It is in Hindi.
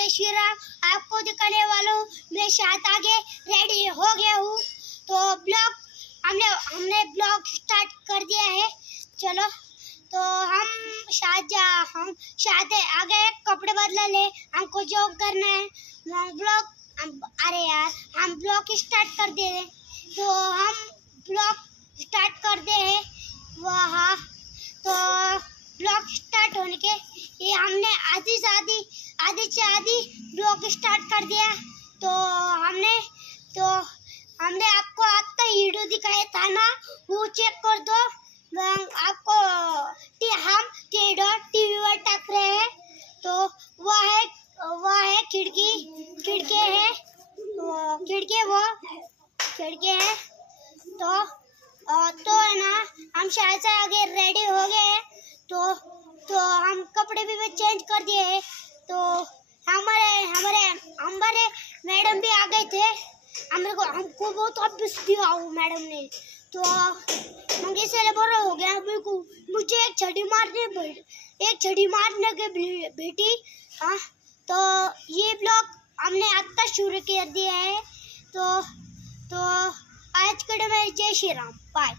जय श्री राम। आपको दिखाने वाला हूँ मैं शायद आगे रेडी हो गया हूँ। तो ब्लॉग हमने ब्लॉग स्टार्ट कर दिया है। चलो तो हम शायद आगे कपड़े बदला ले, हमको जॉब करना है। अरे यार हम ब्लॉग स्टार्ट कर दे रहे, तो हम ब्लॉग स्टार्ट कर दे हैं वहाँ। तो ब्लॉग स्टार्ट होने के ये हमने आधी से आधी ब्लॉग स्टार्ट कर दिया। तो हमने आपको आज का वीडियो दिखाया था ना, वो चेक कर दो। आपको हम टीवी पर टक रहे हैं। तो वह है खिड़की है, तो खिड़की है। तो है ना, हम शायद से आगे रेडी हो गए हैं। तो हम कपड़े भी चेंज कर दिए हैं। तो हमारे मैडम भी आ गए थे। हमको बहुत ऑब्वियस दिया वो मैडम ने। तो हम कैसे बोर हो गया, मुझे एक छड़ी मारने के बेटी। हाँ, तो ये ब्लॉग हमने आज तक शुरू कर दिया है। तो आज के लिए जय श्री राम, बाय।